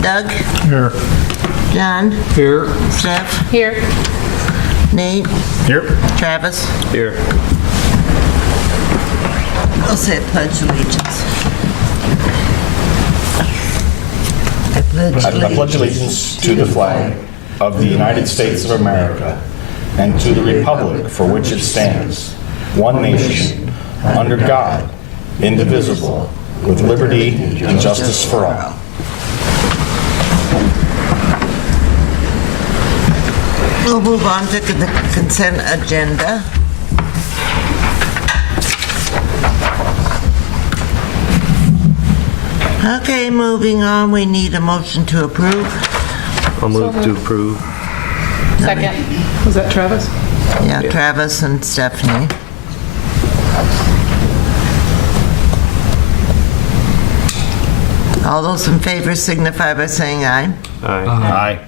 Doug? Here. John? Here. Steph? Here. Nate? Here. Travis? Here. I'll say pledge allegiance. I I pledge allegiance to the flag of the United States of America and to the republic for which it stands, one nation, under God, indivisible, with liberty and justice for all. We'll move on to the consent agenda. Okay, moving on, we need a motion to approve. I'll move to approve. Second. Was that Travis? Yeah, Travis and Stephanie. All those in favor signify by saying aye. Aye.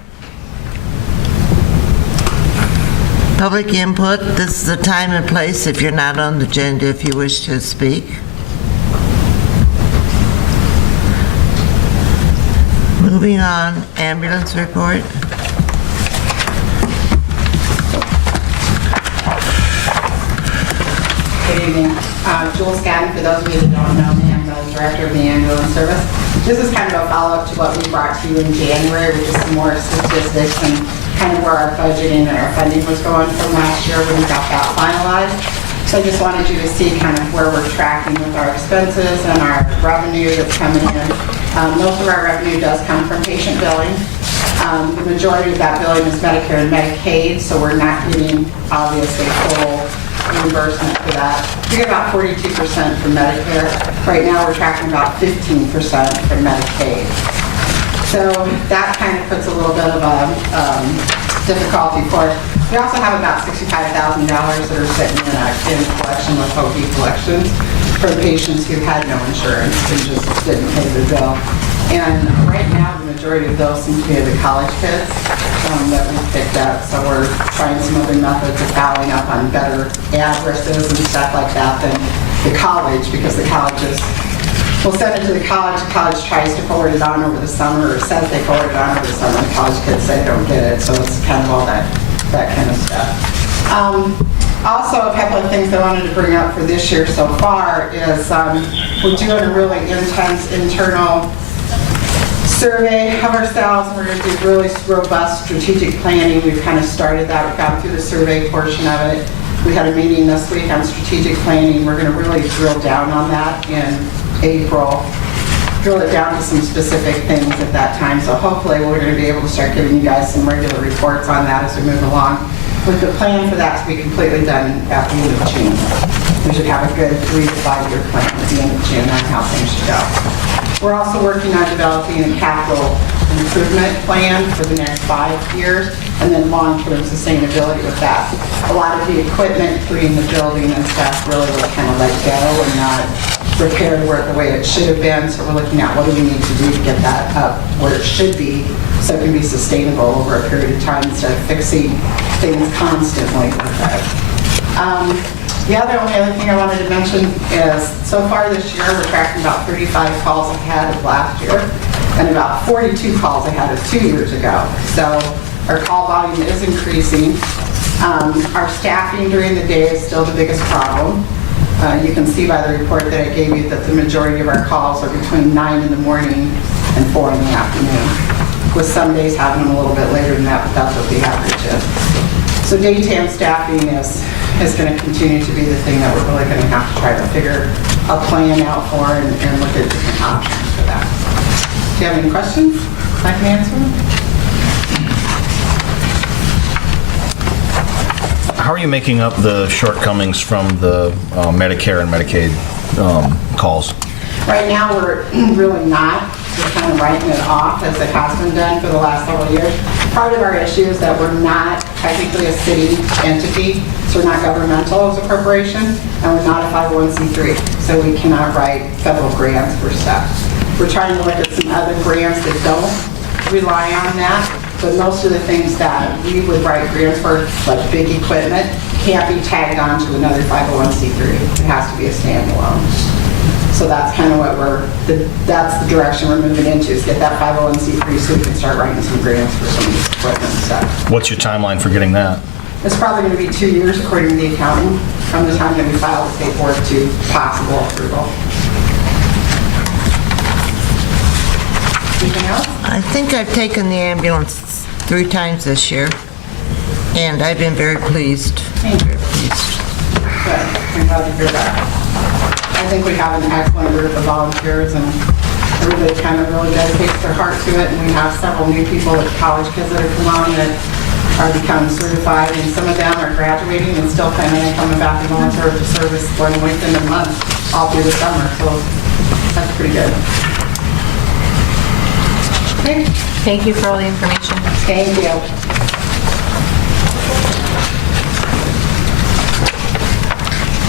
Public input, this is the time and place if you're not on the agenda if you wish to speak. Moving on, ambulance report. Good evening. Jules Scadden, for those of you that don't know me, I'm the director of the ambulance service. This is kind of a follow-up to what we brought to you in January, which is some more statistics and kind of where our budgeting and our funding was going from last year when we got that finalized. So I just wanted you to see kind of where we're tracking with our expenses and our revenue that's coming in. Most of our revenue does come from patient billing. The majority of that billing is Medicare and Medicaid, so we're not getting, obviously, full reimbursement for that. We get about 42% from Medicare. Right now, we're tracking about 15% from Medicaid. So that kind of puts a little bit of a difficulty for us. We also have about $65,000 that are sitting in collection with Hokie Collections for patients who had no insurance and just didn't pay the bill. And right now, the majority of those seem to be the college kids that we've picked up. So we're trying some other methods of following up on better addresses and stuff like that than the college, because the colleges will send it to the college tries to forward it on over the summer, or says they forward it on over the summer, and the college kids say they don't get it. So it's kind of all that kind of stuff. Also, a couple of things I wanted to bring up for this year so far is we're doing a really intense internal survey of ourselves. We're going to do really robust strategic planning. We've kind of started that. We've gone through the survey portion of it. We had a meeting this week on strategic planning. We're going to really drill down on that in April. Drill it down to some specific things at that time. So hopefully we're going to be able to start giving you guys some regular reports on that as we move along, with the plan for that to be completely done at the end of June. We should have a good 3 to 5 year plan at the end of June on how things should go. We're also working on developing a capital improvement plan for the next 5 years, and then long-term sustainability with that. A lot of the equipment, including the building and stuff, really was kind of let go and not repaired work the way it should have been. So we're looking at what do we need to do to get that up where it should be so it can be sustainable over a period of time instead of fixing things constantly with it. The only other thing I wanted to mention is so far this year we're tracking about 35 calls ahead of last year and about 42 calls ahead of 2 years ago. So our call volume is increasing. Our staffing during the day is still the biggest problem. You can see by the report that I gave you that the majority of our calls are between 9 in the morning and 4 in the afternoon, with some days having them a little bit later than that, but that's what the average is. So daytime staffing is going to continue to be the thing that we're really going to have to try to figure a plan out for and look at different options for that. Do you have any questions I can answer? How are you making up the shortcomings from the Medicare and Medicaid calls? Right now, we're really not. We're kind of writing it off as it has been done for the last several years. Part of our issue is that we're not technically a city entity, so we're not governmental as a corporation, and we're not a 501c3, so we cannot write federal grants for stuff. We're trying to look at some other grants that don't rely on that, but most of the things that we would write grants for, like big equipment, can't be tagged on to another 501c3. It has to be a standalone. So that's kind of what that's the direction we're moving into, is get that 501c3 so we can start writing some grants for some of this equipment and stuff. What's your timeline for getting that? It's probably going to be 2 years according to the accountant from the time that we file the paperwork to possible approval. Anything else? I think I've taken the ambulance 3 times this year, and I've been very pleased. Thank you. Good. I'm glad to hear that. I think we have an excellent group of volunteers, and everybody kind of really dedicates their heart to it. And we have several new people, like college kids that have come on that are becoming certified, and some of them are graduating and still planning on coming back and volunteer to service going within a month, all through the summer. So that's pretty good. Okay. Thank you for all the information. Thank you.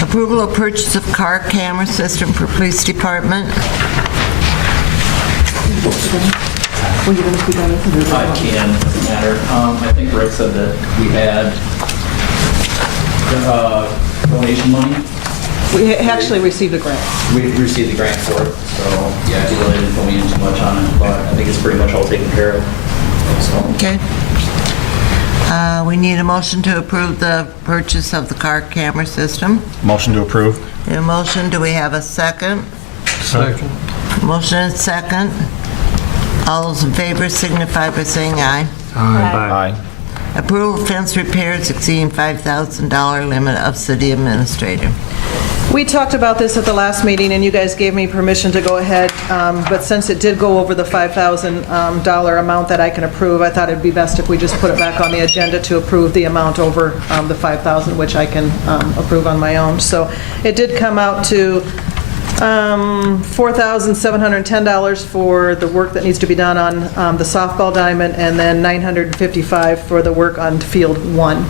Approval of purchase of car camera system for police department. I can, doesn't matter. I think Rick said that we had donation money. We actually received a grant. We received the grant for it, so yeah, he really didn't fill me in too much on it, but I think it's pretty much all taken care of. So, Okay. We need a motion to approve the purchase of the car camera system. Motion to approve? A motion, do we have a second? Second. Motion and second. All those in favor signify by saying aye. Aye. Approval of fence repairs exceeding $5,000 limit of city administrator. We talked about this at the last meeting, and you guys gave me permission to go ahead, but since it did go over the $5,000 amount that I can approve, I thought it'd be best if we just put it back on the agenda to approve the amount over the $5,000, which I can approve on my own. So it did come out to $4,710 for the work that needs to be done on the softball diamond, and then $955 for the work on Field 1.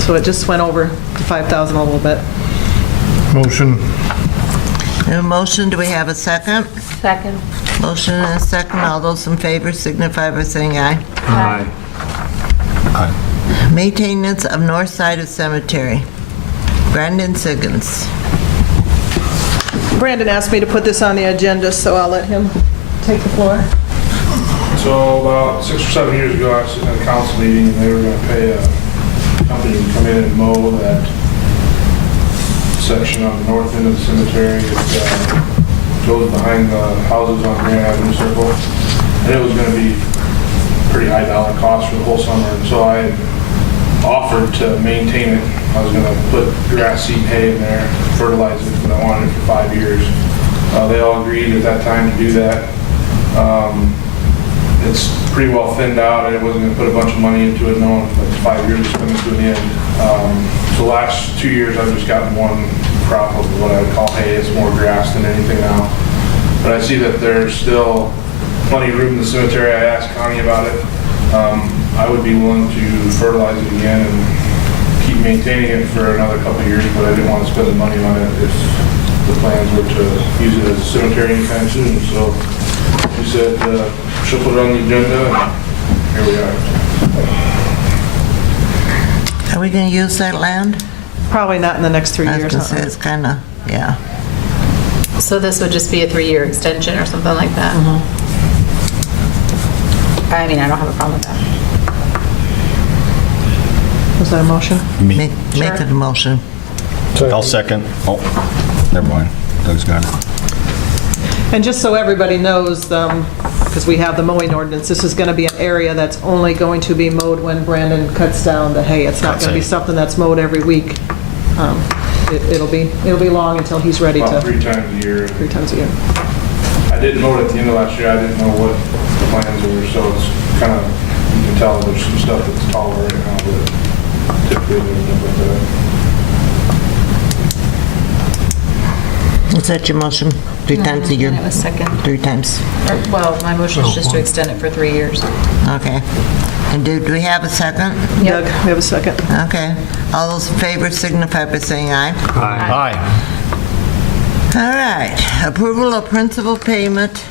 So it just went over to $5,000 a little bit. Motion. A motion, do we have a second? Second. Motion and a second. All those in favor signify by saying aye. Aye. Maintenance of north side of cemetery. Brandon Siggins. Brandon asked me to put this on the agenda, so I'll let him take the floor. So about 6 or 7 years ago, I was sitting at a council meeting, and they were going to pay a company to come in and mow that section on the north end of the cemetery that goes behind the houses on Grand Avenue Circle. And it was going to be pretty high dollar cost for the whole summer. And so I offered to maintain it. I was going to put grass seed hay in there, fertilize it, but I wanted it for 5 years. They all agreed at that time to do that. It's pretty well thinned out. I wasn't going to put a bunch of money into it knowing that 5 years is coming to an end. So the last 2 years I've just gotten one crop of what I would call hay. It's more grass than anything now. But I see that there's still plenty of room in the cemetery. I asked Connie about it. I would be willing to fertilize it again and keep maintaining it for another couple of years, but I didn't want to spend the money on it if the plans were to use it as a cemetery anytime soon. So we said, she'll put it on the agenda, and here we are. Are we going to use that land? Probably not in the next 3 I was years. going to say, it's kind of, yeah. So this would just be a 3-year extension or something like that? I mean, I don't have a problem with that. Was that a motion? Make it a motion. I'll second. Oh, never mind. Doug's got it. And just so everybody knows, because we have the mowing ordinance, this is going to be an area that's only going to be mowed when Brandon cuts down the hay. It's not going to be something that's mowed every week. It'll be long until he's ready About to. 3 times a year. 3 times a year. I didn't mow it at the end of last year. I didn't know what the plans were, so it's kind of, you can tell there's some stuff that's taller right now, but typically there's nothing like that. Is that your motion? 3 times a year? And it was second. 3 times. Well, my motion is just to extend it for 3 years. Okay. And do we have a second? Doug, we have a second. Okay. All those in favor signify by saying aye. Aye. All right. Approval of principal payment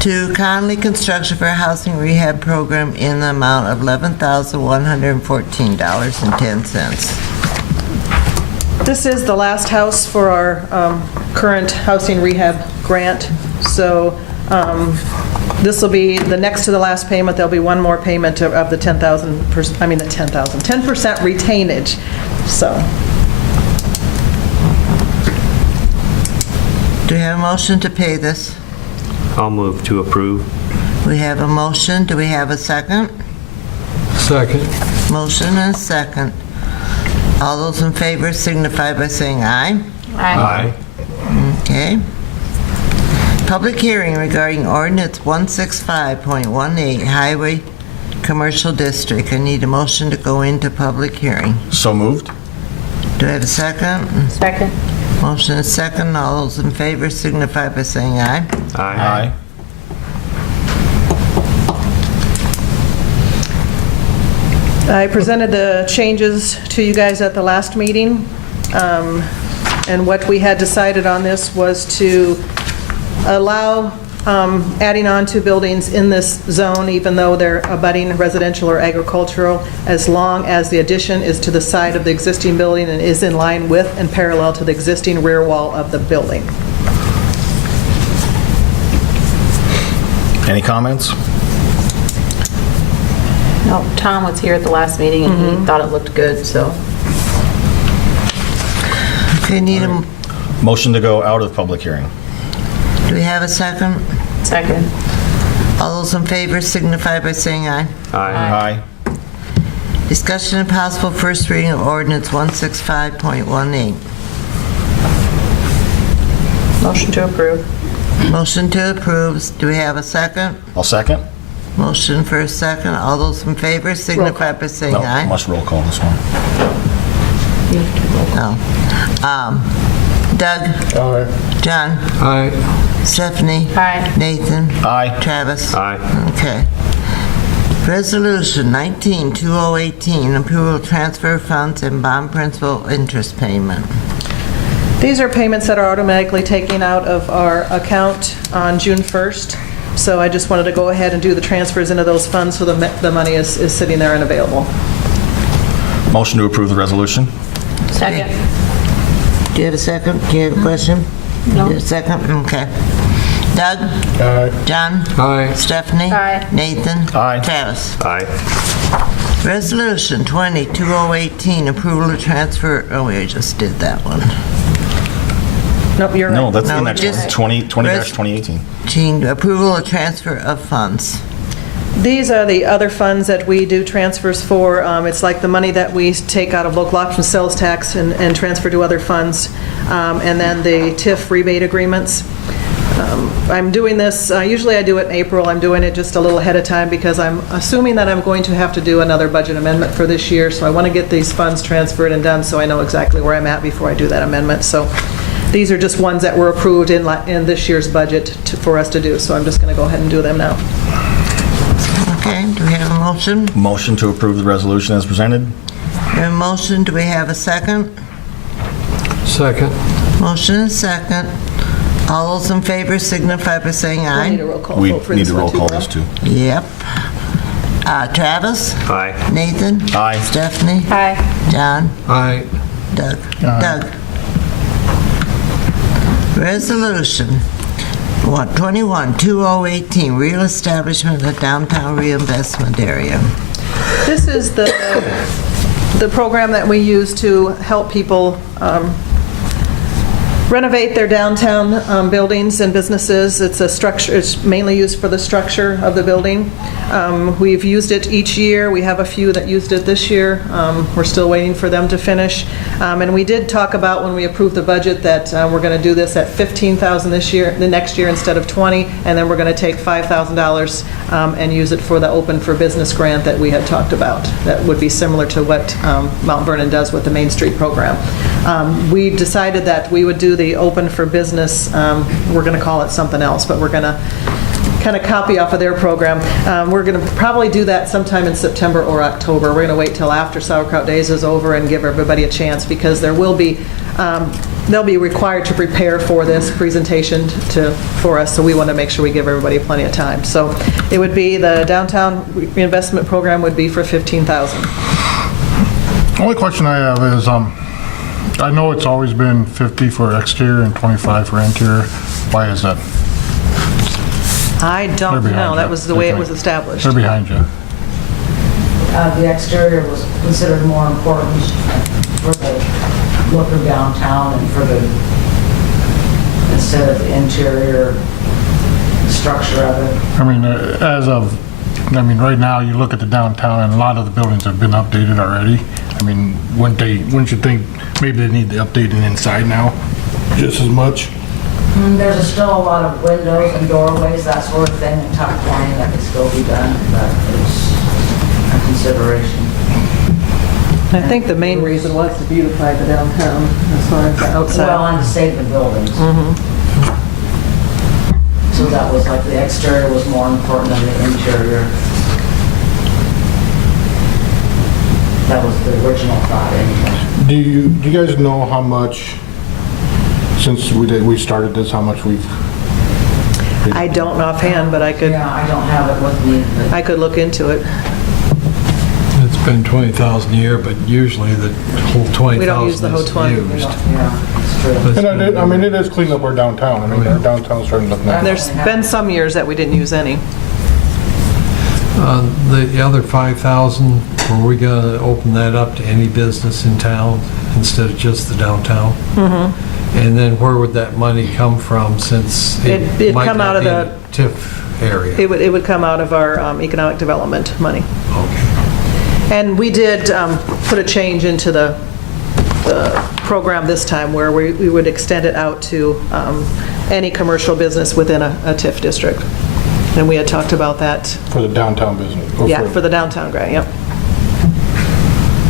to Conley Construction for a housing rehab program in the amount of $11,114.10. This is the last house for our current housing rehab grant. So this will be the next to the last payment. There'll be one more payment of the 10% retainage. So Do we have a motion to pay this? I'll move to approve. We have a motion. Do we have a second? Second. Motion and a second. All those in favor signify by saying aye. Aye. Okay. Public hearing regarding ordinance 165.18, Highway Commercial District. I need a motion to go into public hearing. So moved. Do I have a second? Second. Motion is second. All those in favor signify by saying aye. Aye. I presented the changes to you guys at the last meeting, and what we had decided on this was to allow adding on to buildings in this zone, even though they're abutting residential or agricultural, as long as the addition is to the side of the existing building and is in line with and parallel to the existing rear wall of the building. Any comments? No, Tom was here at the last meeting and he thought it looked good, so. Okay, need a, Motion to go out of public hearing. do we have a second? Second. All those in favor signify by saying aye. Aye. Aye. Discussion and possible first reading of ordinance 165.18. Motion to approve. Motion to approve. Do we have a second? I'll second. Motion for a second. All those in favor signify by saying No, aye. must roll call this one. No. Doug? Aye. John? Aye. Stephanie? Aye. Nathan? Aye. Travis? Aye. Okay. Resolution 19-2018, approval of transfer funds and bond principal interest payment. These are payments that are automatically taken out of our account on June 1st. So I just wanted to go ahead and do the transfers into those funds so the money is sitting there and available. Motion to approve the resolution. Second. Do you have a second? Do you have a question? No. You have a second? Okay. Doug? Aye. John? Aye. Stephanie? Aye. Nathan? Aye. Travis? Aye. Resolution 20-2018, approval of transfer, oh, we just did that one. Nope, you're right. No, that's No, the next just- one. 20-2018. Gene, approval of transfer of funds. These are the other funds that we do transfers for. It's like the money that we take out of local option sales tax and transfer to other funds, and then the TIF rebate agreements. I'm doing this, usually I do it in April. I'm doing it just a little ahead of time because I'm assuming that I'm going to have to do another budget amendment for this year, so I want to get these funds transferred and done so I know exactly where I'm at before I do that amendment. So these are just ones that were approved in this year's budget for us to do, so I'm just going to go ahead and do them now. Okay, do we have a motion? Motion to approve the resolution as presented. We have a motion, do we have a second? Second. Motion and second. All those in favor signify by saying We need a aye. roll call We vote for need this to one roll too, call Rob. this too. Yep. Travis? Aye. Nathan? Aye. Stephanie? Aye. John? Aye. Doug? Doug? Resolution 21-2018, real establishment of downtown reinvestment area. This is the program that we use to help people renovate their downtown buildings and businesses. It's a structure, it's mainly used for the structure of the building. We've used it each year. We have a few that used it this year. We're still waiting for them to finish. And we did talk about when we approved the budget that we're going to do this at $15,000 this year, the next year instead of 20, and then we're going to take $5,000 and use it for the Open for Business grant that we had talked about. That would be similar to what Mount Vernon does with the Main Street program. We decided that we would do the Open for Business, we're going to call it something else, but we're going to kind of copy off of their program. We're going to probably do that sometime in September or October. We're going to wait till after Sauerkraut Days is over and give everybody a chance because there will be, they'll be required to prepare for this presentation for us, so we want to make sure we give everybody plenty of time. So it would be, the downtown reinvestment program would be for $15,000. Only question I have is, I know it's always been 50 for exterior and 25 for interior. Why is that? I don't They're behind know, that you. was the way it Okay. was established. They're behind you. The exterior was considered more important for the look of downtown and for the, instead of the interior structure of it. I mean, right now, you look at the downtown, and a lot of the buildings have been updated already. I mean, wouldn't you think maybe they need the updating inside now, just as much? There's still a lot of windows and doorways, that sort of thing, and tuck pointing that could still be done. That is a consideration. I think the main reason was to beautify the downtown as far as the outside. Well, and to save the buildings. So that was like the exterior was more important than the interior. That was the original thought anyway. Do you guys know how much, since we started this, how much we've? I don't know offhand, but I could, Yeah, I don't have it with me, but I could look into it. It's been 20,000 a year, but usually the whole 20,000 We don't use the whole 20. is used. yeah, it's true. And it is cleaned up our downtown. I mean, our downtown's starting to look nice. There's been some years that we didn't use any. The other 5,000, were we going to open that up to any business in town instead of just the downtown? And then where would that money come from, since It'd it might come out not of be in a TIF area? It would come out of our economic development money. Okay. And we did put a change into the program this time where we would extend it out to any commercial business within a TIF district. And we had talked about that, For the downtown business. yeah, for the downtown grant, yep.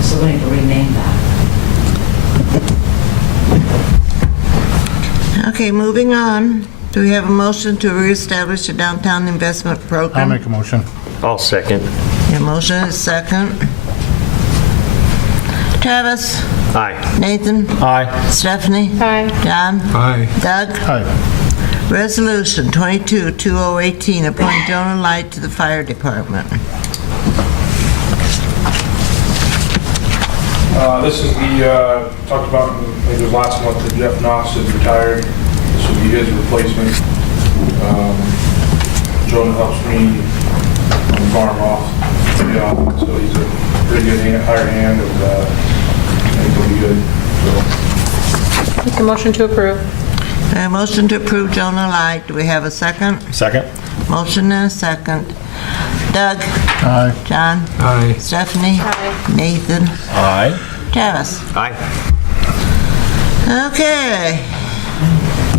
So we need to rename that. Okay, moving on. Do we have a motion to reestablish the downtown investment I'll program? make a motion. I'll second. Your motion is second. Travis? Aye. Nathan? Aye. Stephanie? Aye. John? Aye. Doug? Aye. Resolution 22-2018, appoint Jonah Light to the fire department. This is the, talked about, I think it was last month, that Jeff Noss is retired. This will be his replacement. Jonah helps me on the farm off, so he's a pretty good hired hand, and I think he'll be good, so. Make a motion to approve. A motion to approve Jonah Light. Do we have a second? Second? Motion and a second. Doug? Aye. John? Aye. Stephanie? Nathan? Aye. Travis? Aye. Okay.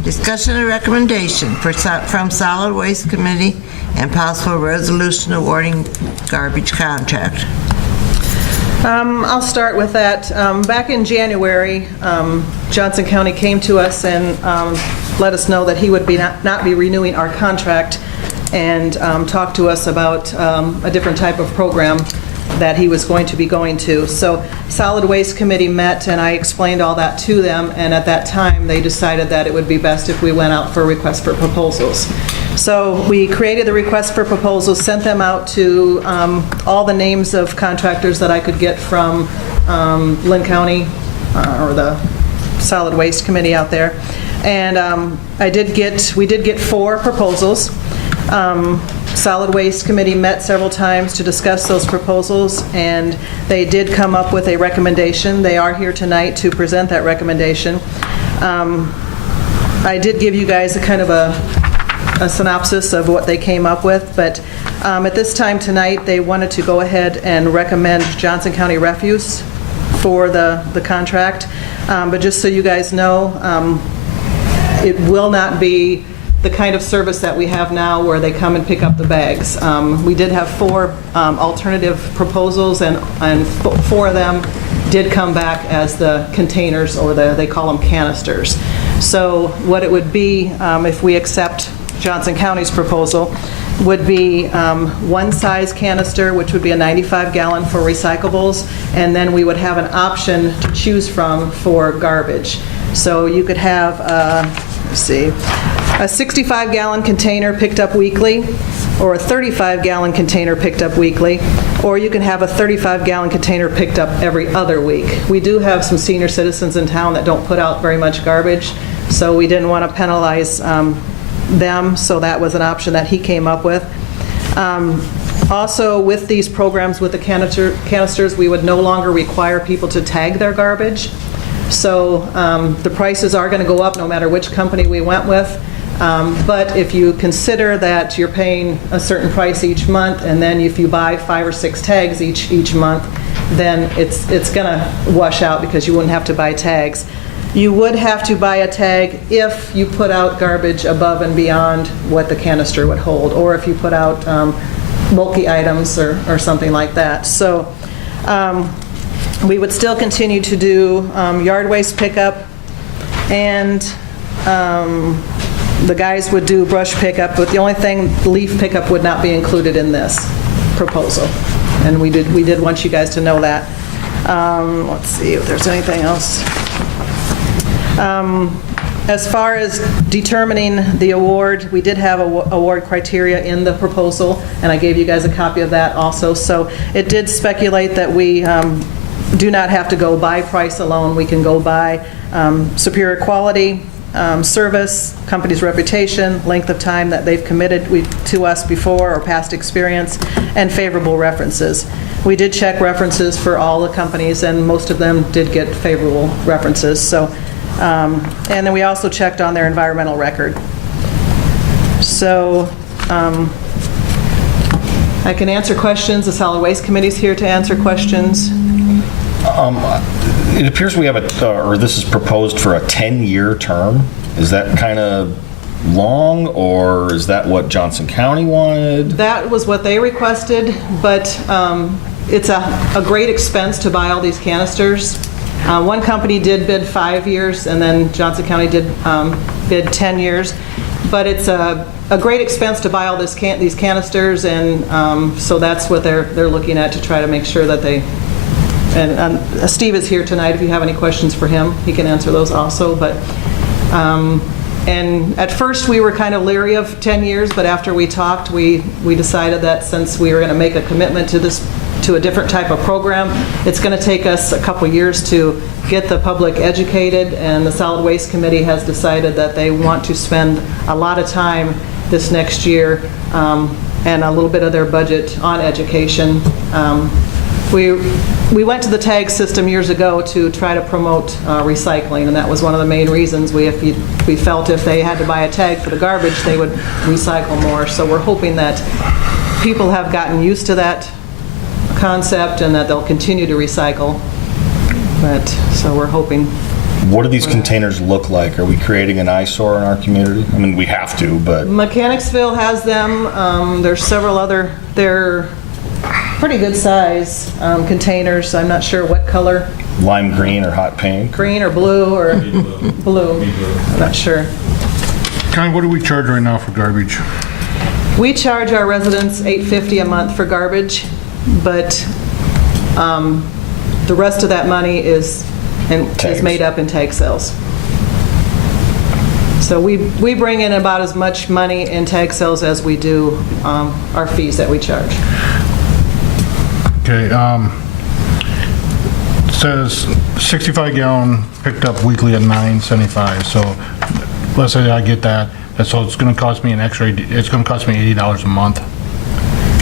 Discussion and recommendation from Solid Waste Committee and possible resolution awarding garbage contract. I'll start with that. Back in January, Johnson County came to us and let us know that he would not be renewing our contract, and talked to us about a different type of program that he was going to be going to. So Solid Waste Committee met, and I explained all that to them, and at that time, they decided that it would be best if we went out for a request for proposals. So we created the request for proposals, sent them out to all the names of contractors that I could get from Lynn County, or the Solid Waste Committee out there. And we did get 4 proposals. Solid Waste Committee met several times to discuss those proposals, and they did come up with a recommendation. They are here tonight to present that recommendation. I did give you guys a kind of a synopsis of what they came up with, but at this time tonight, they wanted to go ahead and recommend Johnson County Refuse for the contract. But just so you guys know, it will not be the kind of service that we have now where they come and pick up the bags. We did have 4 alternative proposals, and 4 of them did come back as the containers, or they call them canisters. So what it would be, if we accept Johnson County's proposal, would be one size canister, which would be a 95-gallon for recyclables, and then we would have an option to choose from for garbage. So you could have, let's see, a 65-gallon container picked up weekly, or a 35-gallon container picked up weekly, or you can have a 35-gallon container picked up every other week. We do have some senior citizens in town that don't put out very much garbage, so we didn't want to penalize them, so that was an option that he came up with. Also, with these programs with the canisters, we would no longer require people to tag their garbage. So the prices are going to go up no matter which company we went with. But if you consider that you're paying a certain price each month, and then if you buy 5 or 6 tags each month, then it's going to wash out because you wouldn't have to buy tags. You would have to buy a tag if you put out garbage above and beyond what the canister would hold, or if you put out bulky items or something like that. So we would still continue to do yard waste pickup, and the guys would do brush pickup, but the only thing, leaf pickup would not be included in this proposal. And we did want you guys to know that. Let's see if there's anything else. As far as determining the award, we did have award criteria in the proposal, and I gave you guys a copy of that also. So it did speculate that we do not have to go by price alone. We can go by superior quality, service, company's reputation, length of time that they've committed to us before or past experience, and favorable references. We did check references for all the companies, and most of them did get favorable references. So, and then we also checked on their environmental record. So I can answer questions. The Solid Waste Committee's here to answer questions. It appears we have or this is proposed for a 10-year term. Is that kind of long, or is that what Johnson County wanted? That was what they requested, but it's a great expense to buy all these canisters. One company did bid 5 years, and then Johnson County did bid 10 years. But it's a great expense to buy all these canisters, and so that's what they're looking at to try to make sure that they. And Steve is here tonight. If you have any questions for him, he can answer those also. But and at first we were kind of leery of 10 years, but after we talked, we decided that since we were going to make a commitment to a different type of program, it's going to take us a couple years to get the public educated, and the Solid Waste Committee has decided that they want to spend a lot of time this next year and a little bit of their budget on education. We went to the tag system years ago to try to promote recycling, and that was one of the main reasons. We felt if they had to buy a tag for the garbage, they would recycle more. So we're hoping that people have gotten used to that concept and that they'll continue to recycle. But so we're hoping. What do these containers look like? Are we creating an eyesore in our community? I mean, we have to, but. Mechanicsville has them. There's several other. They're pretty good size containers. I'm not sure what color. Lime green or hot pink? Green or blue or blue. I'm not sure. Connie, what do we charge right now for garbage? We charge our residents $8.50 a month for garbage, but the rest of that money is made up in tag sales. So we bring in about as much money in tag sales as we do our fees that we charge. Okay, it says 65-gallon picked up weekly at $9.75. So let's say I get that. So it's going to cost me it's going to cost me $80 a month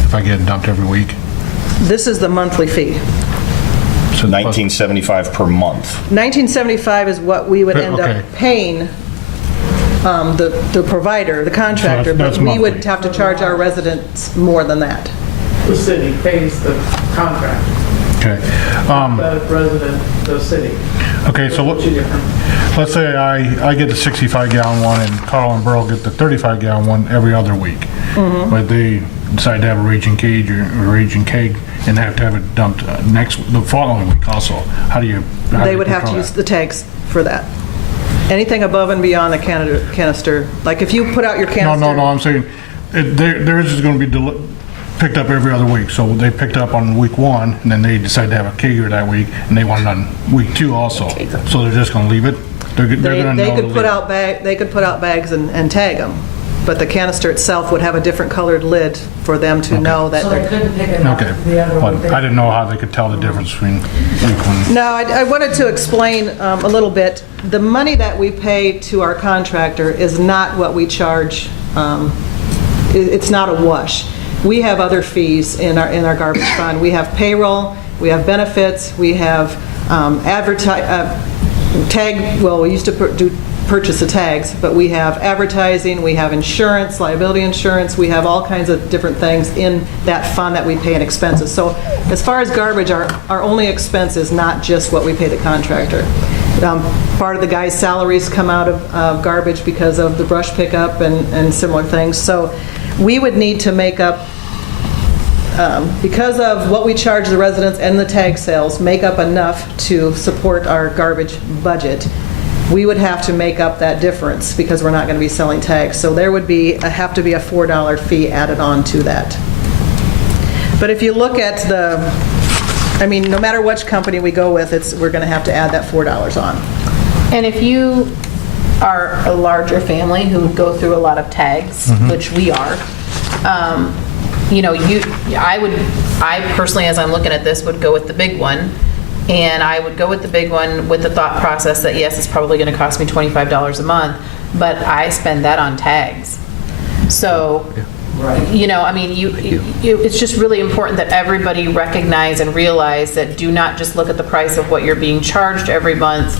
if I get it dumped every week. This is the monthly fee. So $19.75 per month. $19.75 is what we would end up paying the provider, the contractor, but we would have to charge our residents more than that. The city pays the contractor. Okay. The resident, the city. Okay, so let's say I get the 65-gallon one and Carl and Burl get the 35-gallon one every other week. Mm-hmm. But they decide to have a raging cage or a raging keg and have to have it dumped the following week also. How do you They would have to use the tags for that. Anything above and beyond the canister, like if you put out your canister. No, I'm saying theirs is going to be picked up every other week. So they picked up on week 1, and then they decided to have a kegger that week, and they want it on week 2 also. So they're just going to leave it. They could put out bags and tag them. but the canister itself would have a different colored lid for them to know that So they they're... couldn't pick it up Okay, the other but way? I didn't know how they could tell the difference between week one. No, I wanted to explain a little bit. The money that we pay to our contractor is not what we charge. It's not a wash. We have other fees in our garbage fund. We have payroll, we have benefits, we have tag, well, we used to purchase the tags, but we have advertising, we have insurance, liability insurance, we have all kinds of different things in that fund that we pay in expenses. So as far as garbage, our only expense is not just what we pay the contractor. Part of the guys' salaries come out of garbage because of the brush pickup and similar things. So we would need to make up, because of what we charge the residents and the tag sales, make up enough to support our garbage budget. We would have to make up that difference because we're not going to be selling tags. So there would have to be a $4 fee added on to that. But if you look at no matter which company we go with, we're going to have to add that $4 on. And if you are a larger family who would go through a lot of tags, which we are, I personally, as I'm looking at this, would go with the big one. And I would go with the big one with the thought process that, yes, it's probably going to cost me $25 a month, but I spend that on tags. So, it's just really important that everybody recognize and realize that do not just look at the price of what you're being charged every month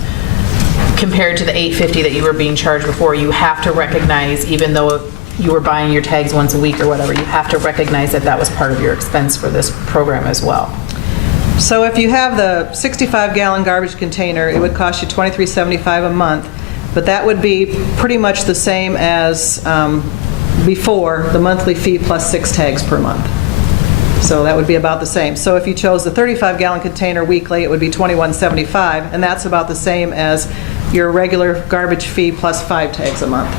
compared to the $8.50 that you were being charged before. You have to recognize, even though you were buying your tags once a week or whatever, you have to recognize that that was part of your expense for this program as well. So if you have the 65-gallon garbage container, it would cost you $23.75 a month, but that would be pretty much the same as before, the monthly fee plus 6 tags per month. So that would be about the same. So if you chose the 35-gallon container weekly, it would be $21.75, and that's about the same as your regular garbage fee plus 5 tags a month.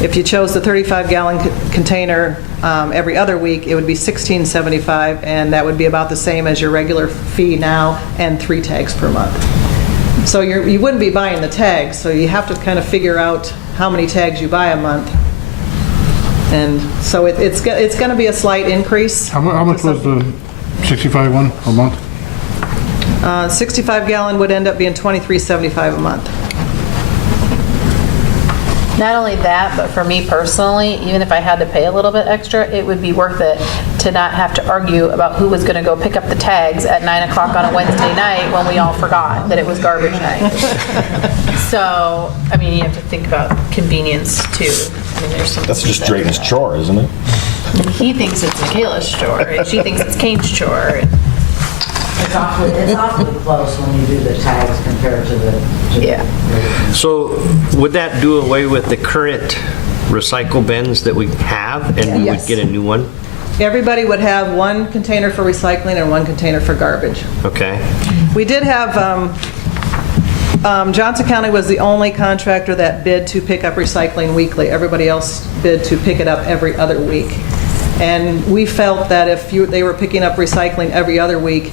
If you chose the 35-gallon container every other week, it would be $16.75, and that would be about the same as your regular fee now and 3 tags per month. So you wouldn't be buying the tags, so you have to kind of figure out how many tags you buy a month. And so it's going to be a slight increase. How much was the 65 one a month? 65-gallon would end up being $23.75 a month. Not only that, but for me personally, even if I had to pay a little bit extra, it would be worth it to not have to argue about who was going to go pick up the tags at 9 o'clock on a Wednesday night when we all forgot that it was garbage night. So, you have to think about convenience too. There's some. That's just Drayton's chore, isn't it? He thinks it's Michaela's chore, and she thinks it's Kane's chore. It's awfully close when you do the tags compared to the... So would that do away with the current recycle bins that we have, and we would get a new one? Everybody would have one container for recycling and one container for garbage. Okay. We did have, Johnson County was the only contractor that bid to pick up recycling weekly. Everybody else bid to pick it up every other week. And we felt that if they were picking up recycling every other week,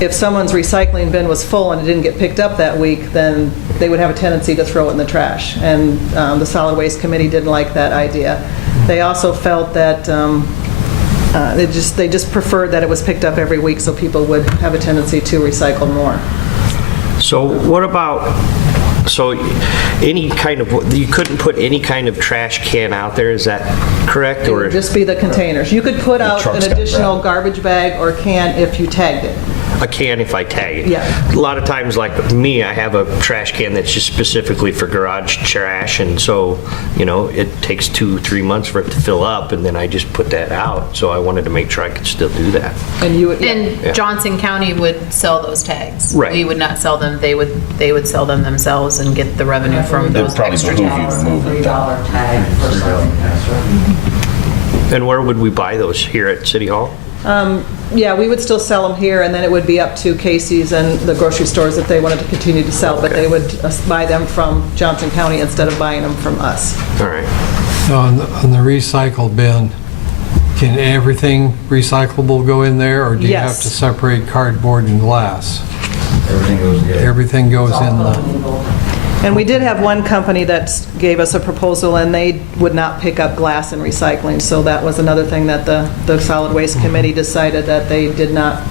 if someone's recycling bin was full and it didn't get picked up that week, then they would have a tendency to throw it in the trash. And the Solid Waste Committee didn't like that idea. They also felt that they just preferred that it was picked up every week so people would have a tendency to recycle more. So what about, you couldn't put any kind of trash can out there, is that correct? It would just be the containers. You could put out an additional garbage bag or can if you tagged it. A can if I tag it. Yeah. A lot of times, like me, I have a trash can that's just specifically for garage trash, and so, it takes 2-3 months for it to fill up, and then I just put that out. So I wanted to make sure I could still do that. And Johnson County would sell those tags. Right. We would not sell them. They would sell them themselves and get the revenue from those extra tags. $3 tag for something extra. And where would we buy those? Here at City Hall? We would still sell them here, and then it would be up to Casey's and the grocery stores if they wanted to continue to sell, but they would buy them from Johnson County instead of buying them from us. All right. On the recycle bin, can everything recyclable go in there, or do you have to separate cardboard and glass? Everything goes together. Everything goes in the... And we did have one company that gave us a proposal, and they would not pick up glass and recycling, so that was another thing that the Solid Waste Committee decided that they did not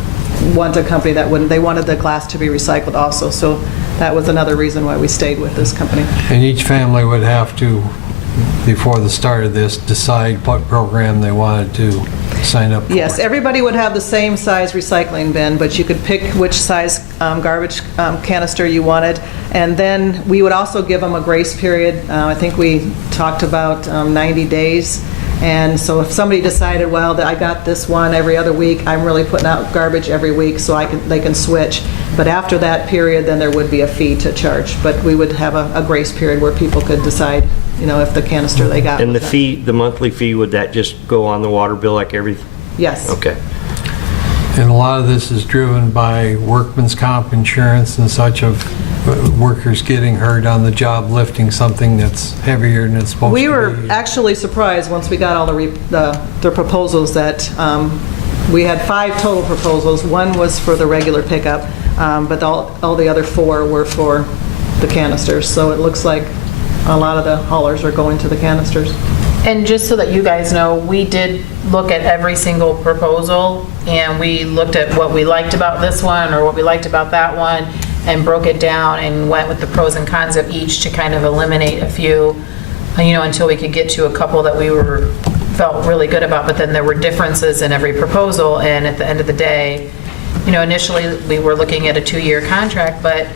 want a company that wouldn't, they wanted the glass to be recycled also, so that was another reason why we stayed with this company. And each family would have to, before the start of this, decide what program they wanted to sign up for. Yes, everybody would have the same size recycling bin, but you could pick which size garbage canister you wanted, and then we would also give them a grace period. I think we talked about 90 days, and so if somebody decided, well, that I got this one every other week, I'm really putting out garbage every week, so they can switch. But after that period, then there would be a fee to charge, but we would have a grace period where people could decide, if the canister they got. And the was fee, the monthly fee, would that just go on the water bill like everything? Yes. Okay. And a lot of this is driven by workman's comp insurance and such of workers getting hurt on the job lifting something that's heavier than it's supposed to be. We were actually surprised once we got all the proposals that we had 5 total proposals. One was for the regular pickup, but all the other 4 were for the canisters. So it looks like a lot of the haulers are going to the canisters. And just so that you guys know, we did look at every single proposal, and we looked at what we liked about this one or what we liked about that one, and broke it down and went with the pros and cons of each to kind of eliminate a few, until we could get to a couple that we felt really good about. But then there were differences in every proposal, and at the end of the day, initially we were looking at a 2-year contract, but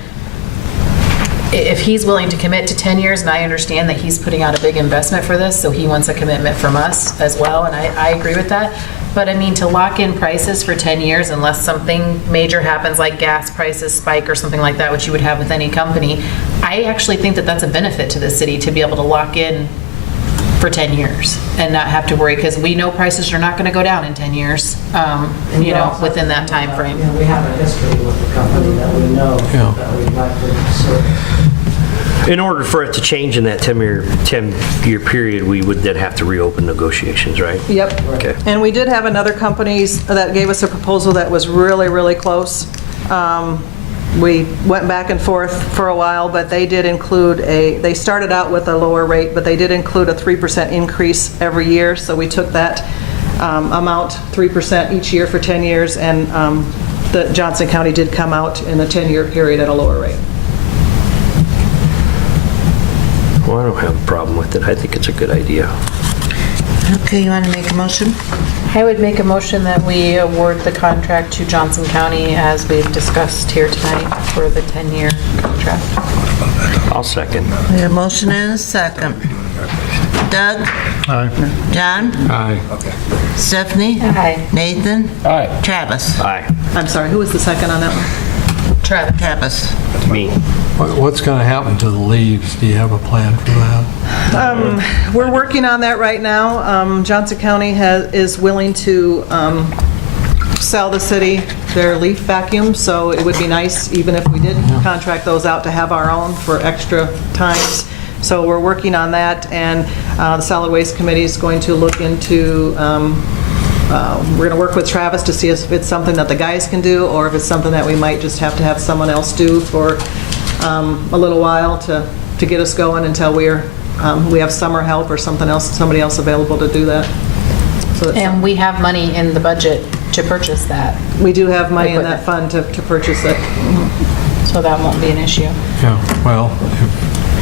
if he's willing to commit to 10 years, and I understand that he's putting out a big investment for this, so he wants a commitment from us as well, and I agree with that. But I mean, to lock in prices for 10 years unless something major happens like gas prices spike or something like that, which you would have with any company, I actually think that that's a benefit to the city to be able to lock in for 10 years and not have to worry, because we know prices are not going to go down in 10 years, within that time frame. We have a history with the company that we know that we'd like to serve. In order for it to change in that 10-year period, we would then have to reopen negotiations, right? Yep. Okay. And we did have another companies that gave us a proposal that was really, really close. We went back and forth for a while, but they did include they started out with a lower rate, but they did include a 3% increase every year. So we took that amount, 3% each year for 10 years, and the Johnson County did come out in a 10-year period at a lower rate. Well, I don't have a problem with it. I think it's a good idea. Okay, you want to make a motion? I would make a motion that we award the contract to Johnson County as we've discussed here tonight for the 10-year contract. I'll second. We have a motion and a second. Doug? Aye. John? Aye. Stephanie? Aye. Nathan? Aye. Travis? Aye. I'm sorry, who was the second on that one? Travis. Me. What's going to happen to the leaves? Do you have a plan for that? We're working on that right now. Johnson County is willing to sell the city their leaf vacuums, so it would be nice, even if we did contract those out, to have our own for extra times. So we're working on that, and the Solid Waste Committee is going to look into we're going to work with Travis to see if it's something that the guys can do, or if it's something that we might just have to have someone else do for a little while to get us going until we have summer help or somebody else available to do that. So And we have money in the budget to purchase that, we do have money in that fund to purchase it. so that won't be an issue. Yeah, well,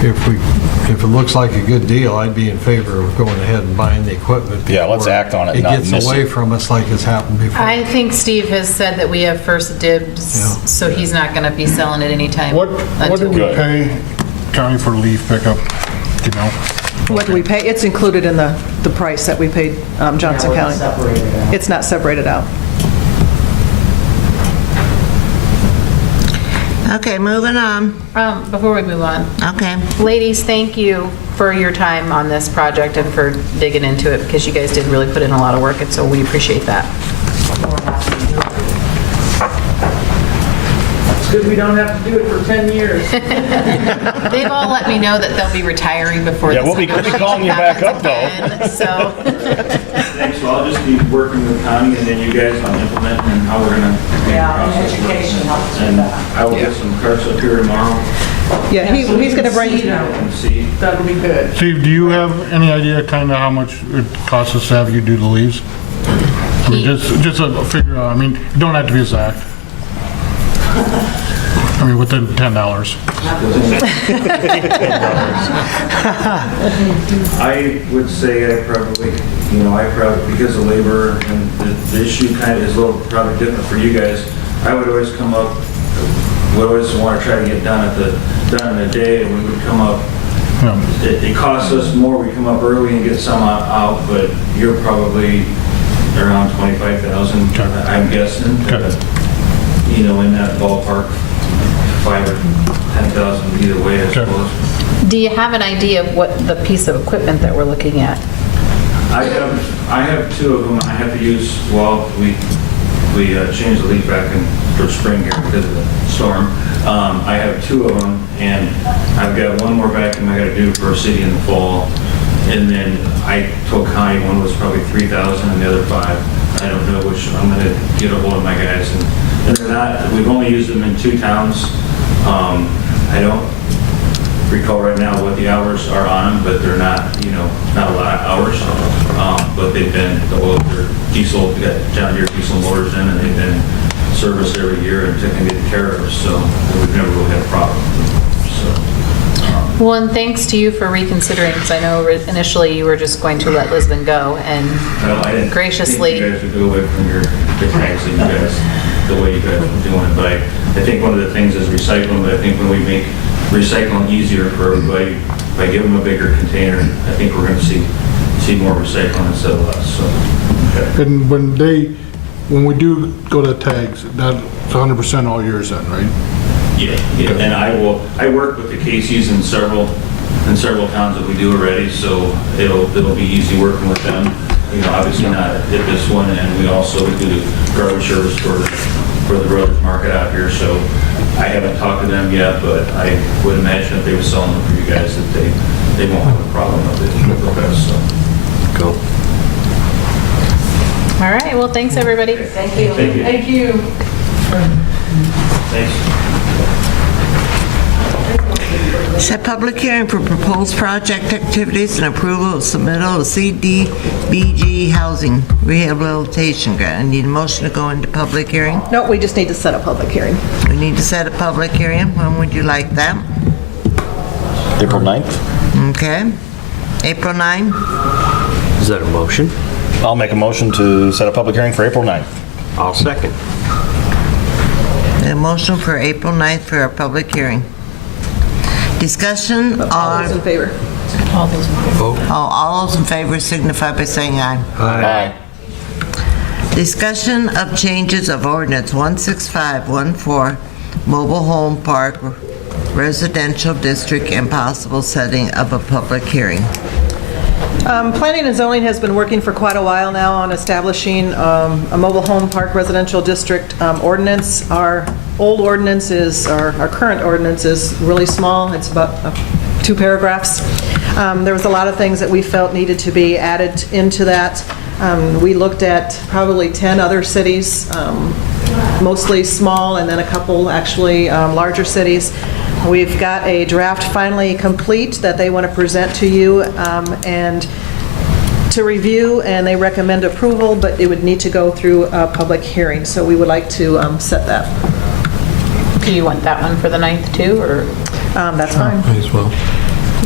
if it looks like a good deal, I'd be in favor of going ahead and buying the equipment. Yeah, let's before act on it, not It miss gets away it. from us like it's happened before. I think Steve has said that we have first dibs, Yeah. so he's not going to be selling it anytime. What did we Good. pay county for leaf pickup, you know? What do we pay? It's included in the price that we paid Johnson Yeah, County. we're separated out. It's not separated out. Okay, moving on. Before we move on, Okay. ladies, thank you for your time on this project and for digging into it, because you guys did really put in a lot of work, and so we appreciate that. It's good we don't have to do it for 10 years. They've all let me know that they'll be retiring before Yeah, this we'll be calling you back up, though. again, so. Thanks, so I'll just be working with Connie and then you guys on implementing and how we're gonna. Yeah, and education helps with And that. I will get some carts up here tomorrow. Yeah, he's going to bring, See, That'll be good. Steve, do you have any idea kind of how much it costs us to have you do the leaves? I mean, just a figure out, I mean, you don't have to be exact. I mean, within $10. I would say I probably, because of labor and the issue kind of is a little probably different for you guys, I would always come up, would always want to try to get done in a day, and we would come up, it costs us more, we come up early and get some out, but you're probably around 25,000, I'm guessing. In that ballpark, 5 or 10,000 either way, I suppose. Do you have an idea of what the piece of equipment that we're looking at? I have 2 of them. I have to use, we changed the leaf back for spring here because of the storm. I have 2 of them, and I've got one more vacuum I got to do for a city in the fall. And then I told Connie one was probably 3,000 and the other 5. I don't know which. I'm going to get a hold of my guys. And they're not, we've only used them in 2 towns. I don't recall right now what the hours are on them, but they're not, not a lot of hours. But they've been, they're diesel, we got John Deere diesel motors in, and they've been serviced every year and taken good care of. So we've never really had a problem. Well, and thanks to you for reconsidering, because I know initially you were just going to let Lisbon go, and I didn't graciously... think you guys would go away from your taxing, you guys, the way you guys were doing it. But I think one of the things is recycling, but I think when we make recycling easier for everybody, by giving them a bigger container, I think we're going to see more recycling instead of less. So, okay. And when we do go to tags, that's 100% all yours then, right? Yeah. And I work with the Casey's in several towns that we do already, so it'll be easy working with them. Obviously not at this one, and we also do the garbage service for the Brothers Market out here, so I haven't talked to them yet, but I would imagine if they were selling them for you guys that they won't have a problem with it. So. Cool. All right, well, thanks, everybody. Thank you. Thank you. Thanks. Set public hearing for proposed project activities and approval of submittal of CDBG housing rehabilitation grant. I need a motion to go into public hearing. no, we just need to set a public hearing. We need to set a public hearing. When would you like that? April 9th. Okay. April 9? Is that a motion? I'll make a motion to set a public hearing for April 9th. I'll second. A motion for April 9th for a public hearing. Discussion All those in on, favor? All those in favor. all those in favor signify by saying aye. Aye. Discussion of changes of ordinance 16514, mobile home park residential district and possible setting of a public hearing. Planning and zoning has been working for quite a while now on establishing a mobile home park residential district ordinance. Our old ordinance is, our current ordinance is really small. It's about 2 paragraphs. There was a lot of things that we felt needed to be added into that. We looked at probably 10 other cities, mostly small, and then a couple actually larger cities. We've got a draft finally complete that they want to present to you and to review, and they recommend approval, but it would need to go through a public hearing, so we would like to set that. Do you want that one for the 9th too, or? That's fine. Might as well.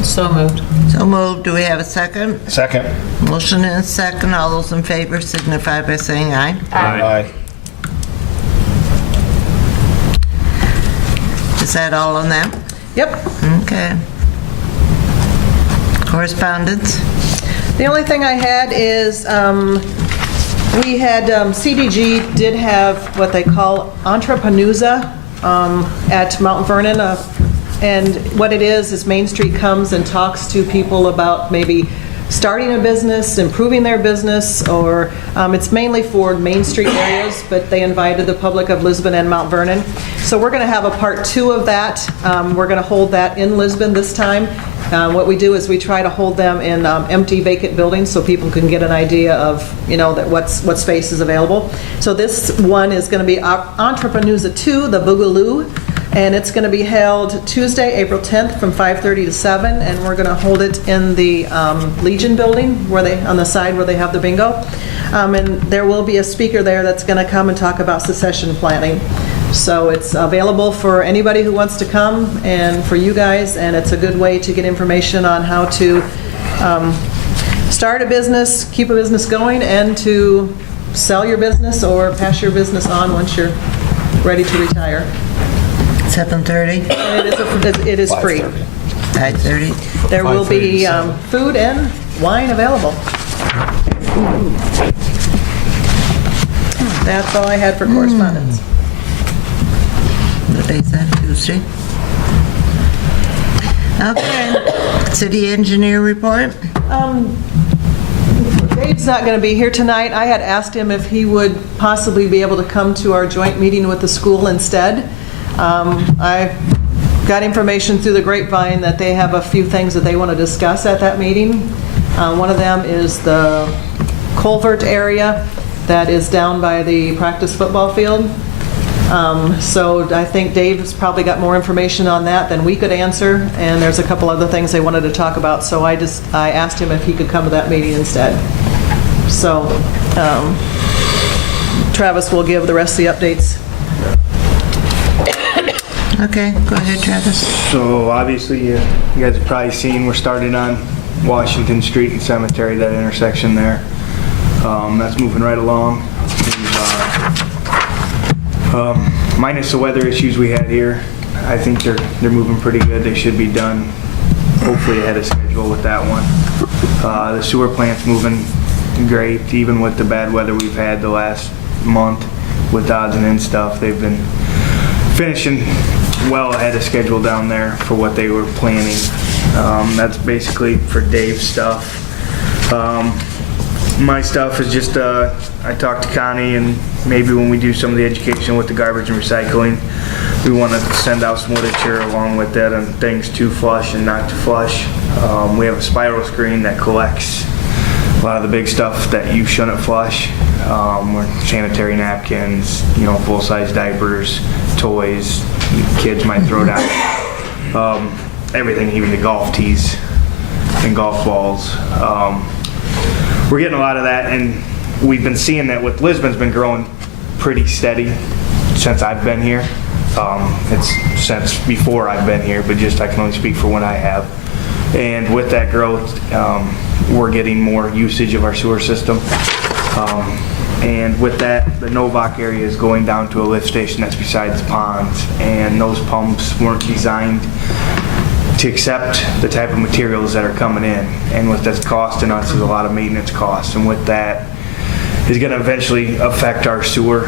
So moved. So moved. Do we have a second? Second. Motion and a second. All those in favor signify by saying aye. Aye. Is that all on that? Yep. Okay. Correspondence? The only thing I had is, we had, CDG did have what they call Entrepreneuza at Mount Vernon. And what it is Main Street comes and talks to people about maybe starting a business, improving their business, or it's mainly for Main Street areas, but they invited the public of Lisbon and Mount Vernon. So we're going to have a part 2 of that. We're going to hold that in Lisbon this time. What we do is we try to hold them in empty, vacant buildings so people can get an idea of, that what space is available. So this one is going to be Entrepreneuza 2, the Boogaloo. And it's going to be held Tuesday, April 10th from 5:30 to 7, and we're going to hold it in the Legion building on the side where they have the bingo. And there will be a speaker there that's going to come and talk about succession planning. So it's available for anybody who wants to come and for you guys, and it's a good way to get information on how to start a business, keep a business going, and to sell your business or pass your business on once you're ready to retire. 7:30? It is free. 5:30? There will be 5:37. food and wine available. That's all I had for correspondence. What day is that, Tuesday? Okay. City engineer report? Dave's not going to be here tonight. I had asked him if he would possibly be able to come to our joint meeting with the school instead. I got information through the grapevine that they have a few things that they want to discuss at that meeting. One of them is the culvert area that is down by the practice football field. So I think Dave's probably got more information on that than we could answer, and there's a couple other things they wanted to talk about, so I asked him if he could come to that meeting instead. So Travis will give the rest of the updates. Okay, go ahead, Travis. So obviously, you guys have probably seen we're starting on Washington Street and Cemetery, that intersection there. That's moving right along. Minus the weather issues we had here, I think they're moving pretty good. They should be done hopefully ahead of schedule with that one. The sewer plant's moving great, even with the bad weather we've had the last month with odds and ends stuff. They've been finishing well ahead of schedule down there for what they were planning. That's basically for Dave's stuff. My stuff is just, I talked to Connie, and maybe when we do some of the education with the garbage and recycling, we want to send out some literature along with that on things to flush and not to flush. We have a spiral screen that collects a lot of the big stuff that you shouldn't flush. Sanitary napkins, full-size diapers, toys, kids might throw down. Everything, even the golf tees and golf balls. We're getting a lot of that, and we've been seeing that with Lisbon's been growing pretty steady since I've been here. It's since before I've been here, but just I can only speak for when I have. And with that growth, we're getting more usage of our sewer system. And with that, the Novak area is going down to a lift station that's beside the ponds, and those pumps weren't designed to accept the type of materials that are coming in. And what that's costing us is a lot of maintenance costs, and with that is going to eventually affect our sewer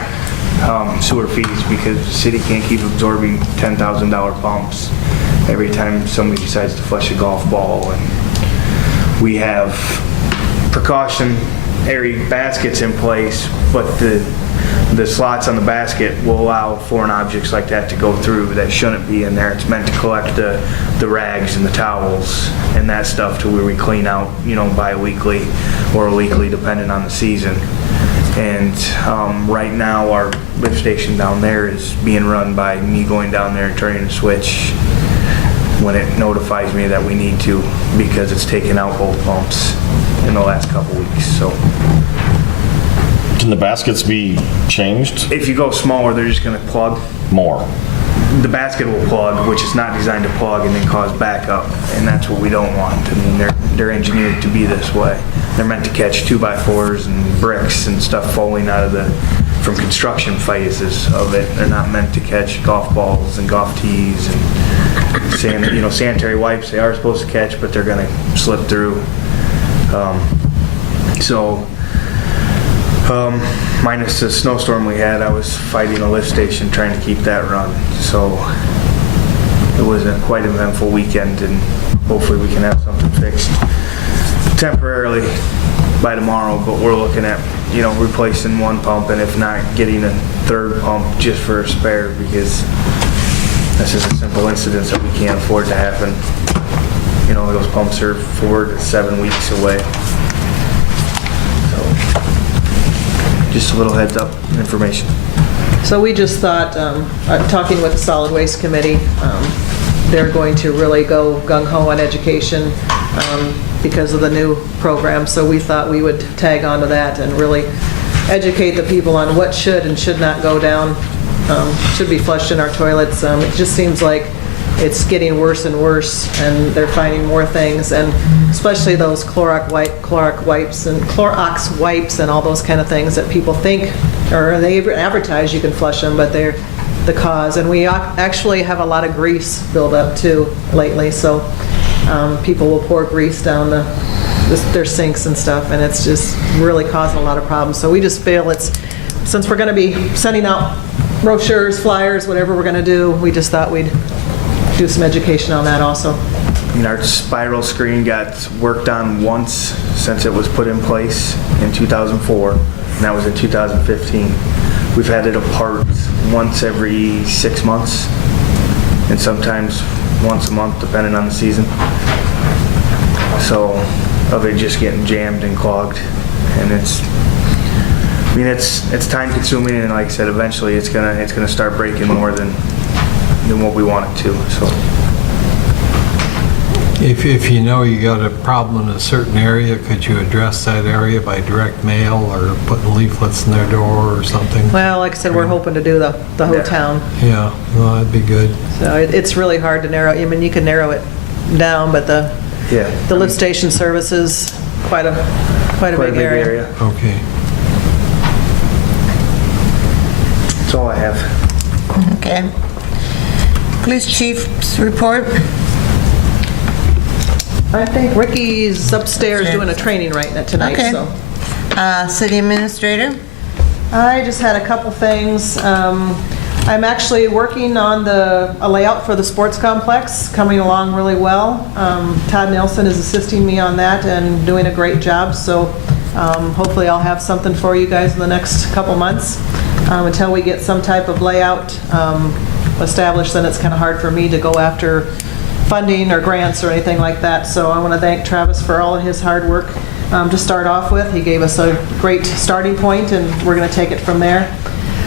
fees, because the city can't keep absorbing $10,000 pumps every time somebody decides to flush a golf ball. And we have precautionary baskets in place, but the slots on the basket will allow foreign objects like that to go through that shouldn't be in there. It's meant to collect the rags and the towels and that stuff to where we clean out, bi-weekly or weekly, depending on the season. And right now our lift station down there is being run by me going down there and turning the switch when it notifies me that we need to, because it's taken out both pumps in the last couple weeks. So Can the baskets be changed? if you go smaller, they're just going to plug. More. The basket will plug, which is not designed to plug and then cause backup, and that's what we don't want. I mean, they're engineered to be this way. They're meant to catch 2x4s and bricks and stuff falling out of from construction phases of it. They're not meant to catch golf balls and golf tees and sanitary wipes. They are supposed to catch, but they're going to slip through. Minus the snowstorm we had, I was fighting a lift station trying to keep that run. So it was quite an eventful weekend, and hopefully we can have something fixed temporarily by tomorrow. But we're looking at, replacing one pump, and if not, getting a third pump just for a spare, because this is a simple incident that we can't afford to happen. Those pumps are 4 to 7 weeks away. Just a little heads up information. So we just thought, talking with the Solid Waste Committee, they're going to really go gung-ho on education because of the new program. So we thought we would tag onto that and really educate the people on what should and should not go down, should be flushed in our toilets. It just seems like it's getting worse and worse, and they're finding more things, and especially those Clorox wipes and all those kind of things that people think, or they advertise you can flush them, but they're the cause. And we actually have a lot of grease build up too lately, so people will pour grease down their sinks and stuff, and it's just really causing a lot of problems. So we just feel since we're going to be sending out brochures, flyers, whatever we're going to do, we just thought we'd do some education on that also. Our spiral screen got worked on once since it was put in place in 2004, and that was in 2015. We've had it apart once every 6 months, and sometimes once a month, depending on the season. So, of it just getting jammed and clogged, and it's time consuming, and like I said, eventually it's gonna start breaking more than what we want it to. So, If you know you got a problem in a certain area, could you address that area by direct mail or putting leaflets in their door or something? Well, like I said, we're hoping to do the whole town. Yeah, well, that'd be good. So it's really hard to narrow. I mean, you can narrow it down, but the lift station service is quite a big area. Okay. That's all I have. Okay. Police chief's report. I think Ricky's upstairs doing a training tonight, Okay. so. City administrator. I just had a couple things. I'm actually working on a layout for the sports complex, coming along really well. Todd Nelson is assisting me on that and doing a great job, so hopefully I'll have something for you guys in the next couple months. Until we get some type of layout established, then it's kind of hard for me to go after funding or grants or anything like that. So I want to thank Travis for all of his hard work to start off with. He gave us a great starting point, and we're going to take it from there.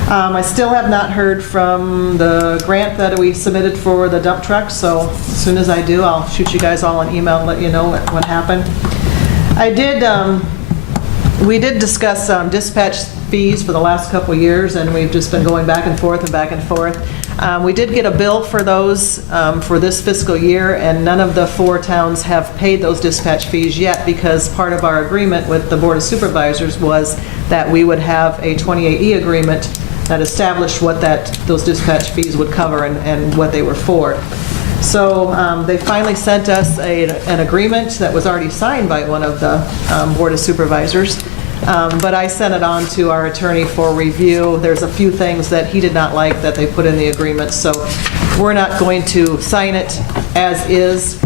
I still have not heard from the grant that we submitted for the dump truck, so as soon as I do, I'll shoot you guys all an email and let you know what happened. We did discuss dispatch fees for the last couple years, and we've just been going back and forth and back and forth. We did get a bill for those for this fiscal year, and none of the 4 towns have paid those dispatch fees yet, because part of our agreement with the Board of Supervisors was that we would have a 28E agreement that established what those dispatch fees would cover and what they were for. So they finally sent us an agreement that was already signed by one of the Board of Supervisors. But I sent it on to our attorney for review. There's a few things that he did not like that they put in the agreement, so we're not going to sign it as is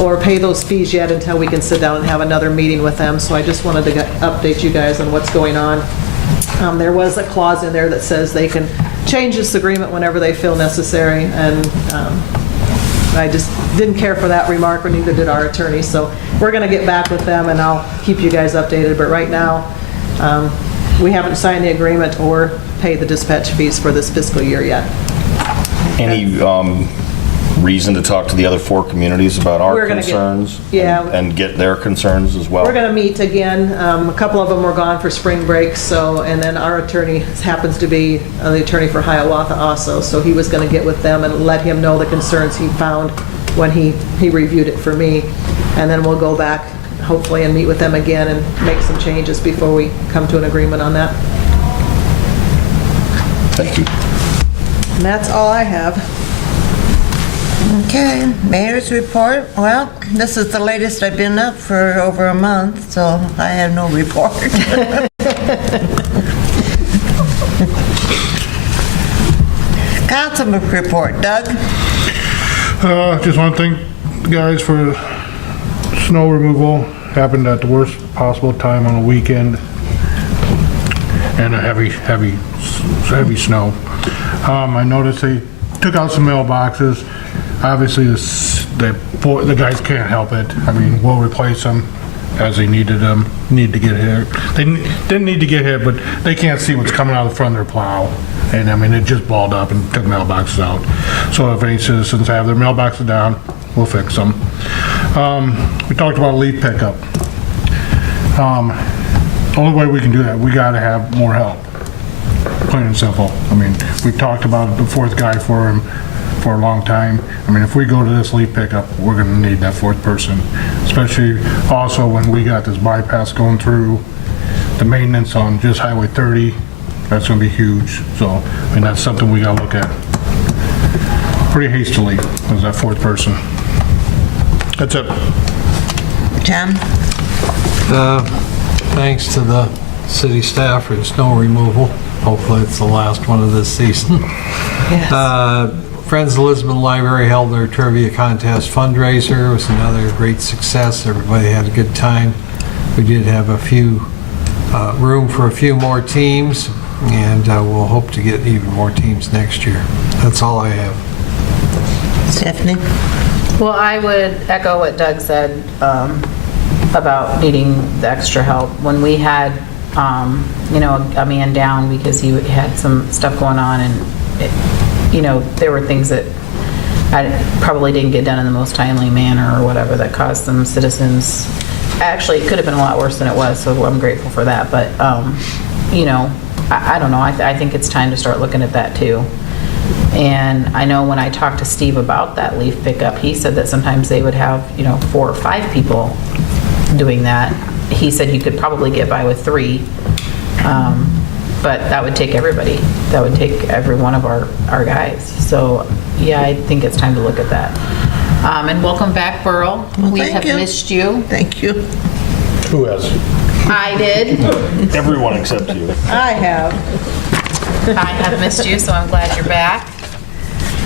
or pay those fees yet until we can sit down and have another meeting with them. So I just wanted to update you guys on what's going on. There was a clause in there that says they can change this agreement whenever they feel necessary, and I just didn't care for that remark, or neither did our attorney. So we're going to get back with them, and I'll keep you guys updated. But right now, we haven't signed the agreement or paid the dispatch fees for this fiscal year yet. Any reason to talk to the other 4 communities about our concerns? And get their concerns as well? We're going to meet again. A couple of them were gone for spring break, and then our attorney happens to be the attorney for Hiawatha also, so he was going to get with them and let him know the concerns he found when he reviewed it for me. And then we'll go back, hopefully, and meet with them again and make some changes before we come to an agreement on that. Thank you. And that's all I have. Okay, mayor's report. Well, this is the latest I've been up for over a month, so I have no report. Councilman report. Doug? Just want to thank the guys for snow removal. Happened at the worst possible time on a weekend, and a heavy snow. I noticed they took out some mailboxes. Obviously, the guys can't help it. I mean, we'll replace them as they need to get hit. They didn't need to get hit, but they can't see what's coming out of the front of their plow. And I mean, it just balled up and took mailboxes out. So if any citizens have their mailboxes down, we'll fix them. We talked about leaf pickup. Only way we can do that, we gotta have more help. Plain and simple. I mean, we've talked about the fourth guy for him for a long time. I mean, if we go to this leaf pickup, we're gonna need that fourth person. Especially also when we got this bypass going through, the maintenance on just Highway 30, that's gonna be huge. So, I mean, that's something we gotta look at pretty hastily, as that fourth person. That's it. John? Thanks to the city staff for the snow removal. Hopefully it's the last one of this season. Yes. Friends of Lisbon Library held their trivia contest fundraiser. It was another great success. Everybody had a good time. We did have a few, room for a few more teams, and we'll hope to get even more teams next year. That's all I have. Stephanie? Well, I would echo what Doug said about needing the extra help. When we had, a man down because he had some stuff going on, and, there were things that I probably didn't get done in the most timely manner or whatever that caused some citizens. Actually, it could have been a lot worse than it was, so I'm grateful for that. But, I don't know. I think it's time to start looking at that too. And I know when I talked to Steve about that leaf pickup, he said that sometimes they would have, 4 or 5 people doing that. He said you could probably get by with 3, but that would take everybody. That would take every one of our guys. So, yeah, I think it's time to look at that. And welcome back, Burl. Well, we thank have you. missed you. Thank you. Who has? I did. Everyone except you. I have. I have missed you, so I'm glad you're back.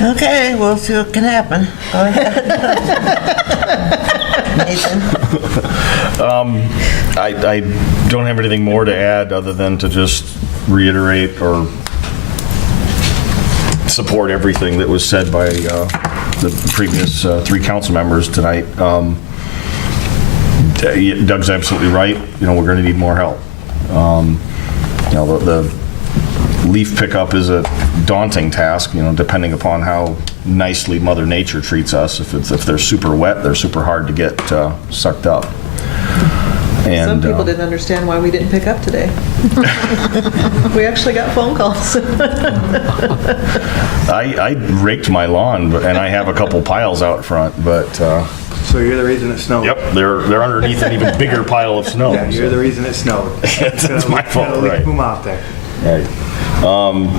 Okay, we'll see what can happen. Go ahead. Nathan? I don't have anything more to add other than to just reiterate or support everything that was said by the previous 3 council members tonight. Doug's absolutely right. We're going to need more help. The leaf pickup is a daunting task, depending upon how nicely Mother Nature treats us. If they're super wet, they're super hard to get sucked up. And, Some people didn't understand why we didn't pick up today. We actually got phone calls. I raked my lawn, and I have a couple piles out front, but... So you're the reason it snowed? Yep, they're underneath an even bigger pile of snow. Yeah, you're the reason it snowed. It's my fault, right. Leave them out there. Right.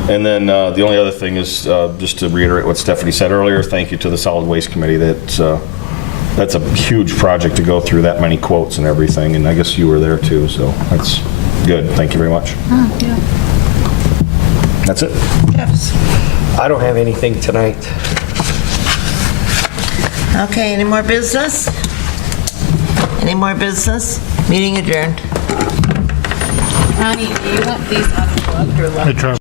And then the only other thing is, just to reiterate what Stephanie said earlier, thank you to the Solid Waste Committee. That's a huge project to go through that many quotes and everything, and I guess you were there too, so that's good. Thank you very much. Yeah. That's it. Yes. I don't have anything tonight. Okay, any more business? Any more business? Meeting adjourned. Connie, do you want these unplugged or left? Hey, Charlie.